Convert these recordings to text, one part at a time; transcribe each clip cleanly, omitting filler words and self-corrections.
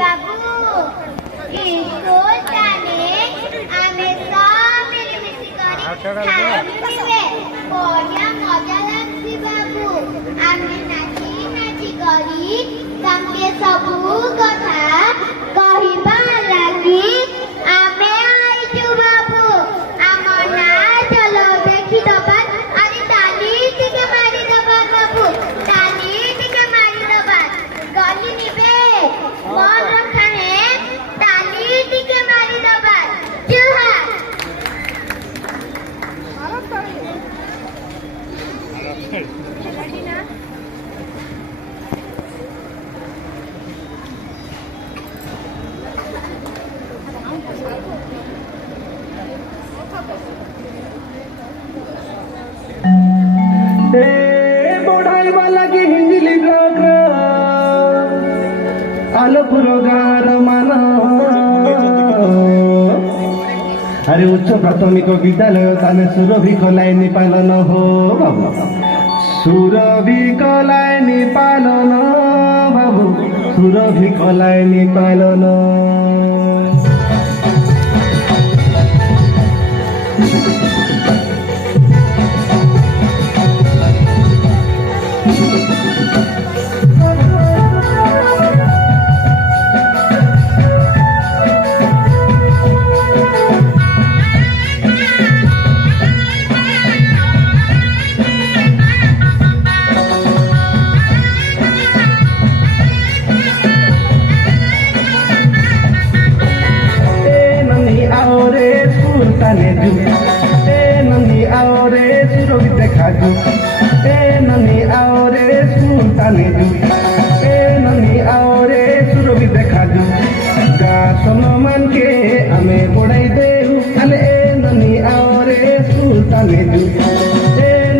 बाबू school जाने आमे सब मिलमिशी करी खाइबे बढ़िया मजा लागसी बाबू आमे नाची नाची करी तमके सबू कथा कहिबा लागी आमे आइजु बाबू आमर ना चलो देखी दबा अरे ताली टिके मारी दबा बाबू ताली टिके मारी दबा गली निबे मन रखा है ताली टिके मारी दबा जुहा बोढ़ाई वाला की हिंदली आलो पुरोगार मान अरे उच्च प्राथमिक विद्यालय ताने सुरभि कलायनी पालन हो बाबू सुरभि कलायनी पालन बाबू सुरभि कलायनी पालन ननी आओ रे सुरभि देखा जू ननी आओ रे सुल्ताने जू ननी आओ रे सुरभि देखा जू गा सोनो मान के हमें पढ़ाई दे अले ननी आओ रे सुल्ताने जू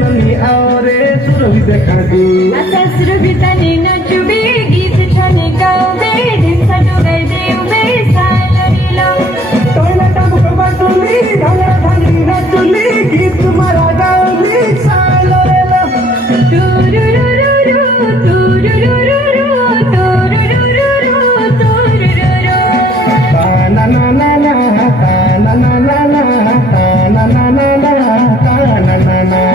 ननी आओ रे सुरभि देखा जू आता सुरभि ताने नचुबे गीत छाने गावे ढिमसा डोगाई देउबे सालरी लो तोला टाबु बाटुली ढांगरा ढांगरी नचुली गीत मारा गाउली सालरे लो तुरुरुरुरु तुरुरुरुरु तुरुरुरुरु तुरुरुरु ताना ना ना ना ताना ना ना ना ताना ना ना ना ताना ना ना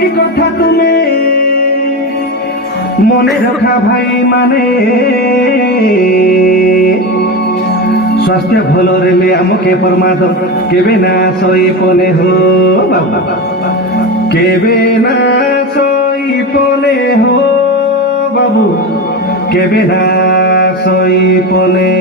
এই কথা তুমি মনে রখা ভাই মানে স্বাস্থ্য ভাল রেলে আমকে প্রমাদ কেবে না সই পনে হো বাবা কেবে না সই পনে হো বাবু কেবে না সই পনে